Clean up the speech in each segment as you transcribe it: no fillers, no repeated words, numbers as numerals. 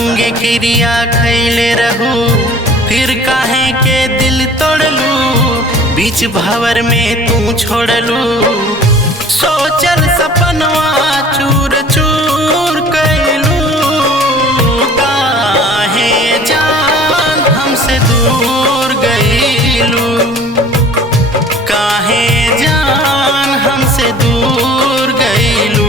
संगे क्रिया खैले रहू, फिर काहे के दिल तोड़लू, बीच भंवर में तू छोड़लू। सोचल सपनवा चूर चूर कैलू, काहे जान हमसे दूर गईलू, काहे जान हमसे दूर गईलू।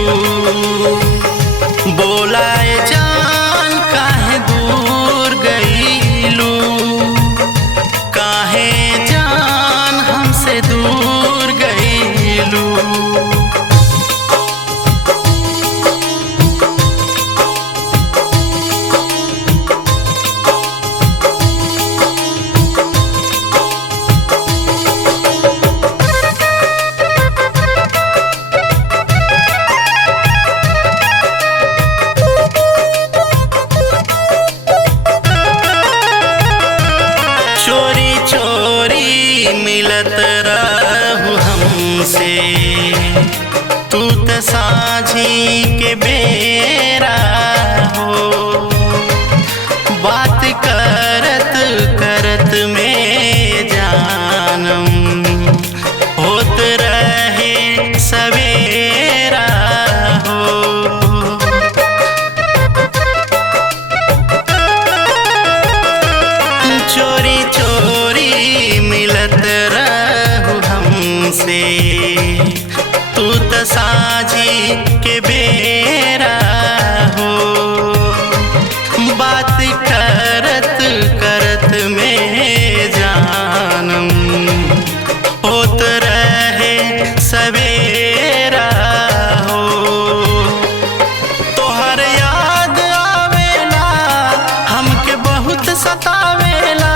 बोलाए जान काहे दूर गईलू, काहे जान हमसे दूर गईलू। चोरी चोरी मिलत रहू हमसे, तू त साझी के बेरा हो। बात करत करत में जानम होत रहे सवेरा हो। चोरी चोरी मिलत रहू हमसे, तू त साझी के बेरा हो। बात करत करत में जानम होत रहे सवेरा हो। तोहर याद आवेला हमके बहुत सतावेला,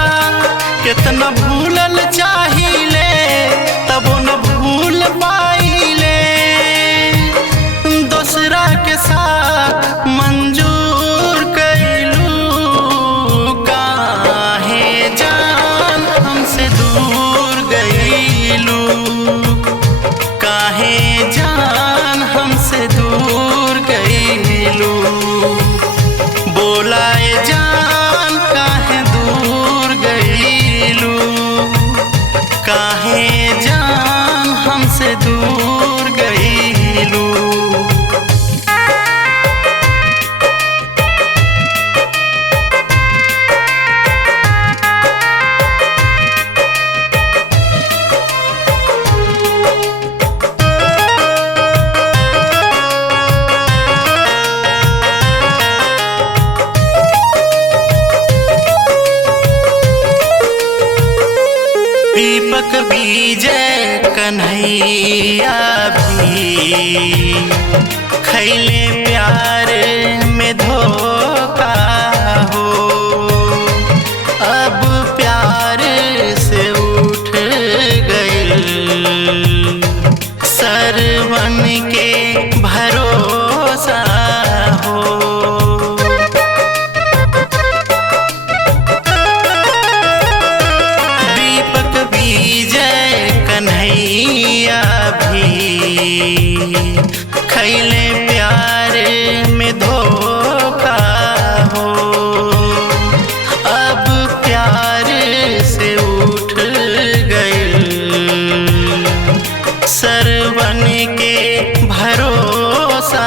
कितना भूलल चाहिले तबो न भूल पाइले। दूसरा के साथ मंजूर कैलू, काहे जान हमसे दूर गईलू, काहे जान हमसे दूर गईलू। बोलाए जान काहे दूर गईलू, काहे जान हमसे दूर गईलू। दीपक विजय कन्हैया भी खैले प्यार में धोखा हो। अब प्यार से उठ गइल सरवन के भरोसा हो। विजय कन्हैया भी खैले प्यार में धोखा हो। अब प्यार से उठ गइल सरवन के भरोसा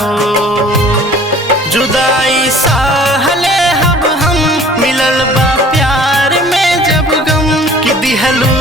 हो। जुदाई साहले अब हम मिलल बा प्यार में जब गम की दिहलू